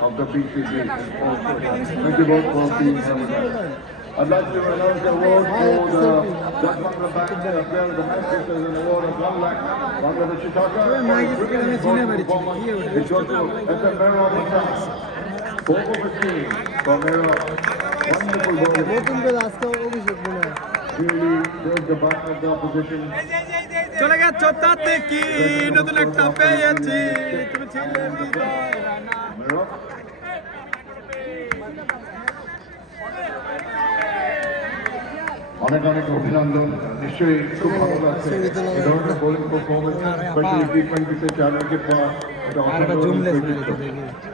of the BCB. Thank you both for being here. I'd like to announce the award for the Jack Butler as well award of one lakh under the Chitaka. It's your to at the Mayor of the Four over three for Mayor of Really, there's the back of the opposition. চোতা থেকে নতুন একটা পেয়েছি তুমি ছেলে অনেক অনেক অভিনন্দন নিশ্চয়ই খুব ভালো লাগছে এ ধরনের বোলিং পারফরমেন্স স্পেশালি টি টোয়েন্টিতে চার উইকেট পাওয়া এটা অসাধারণ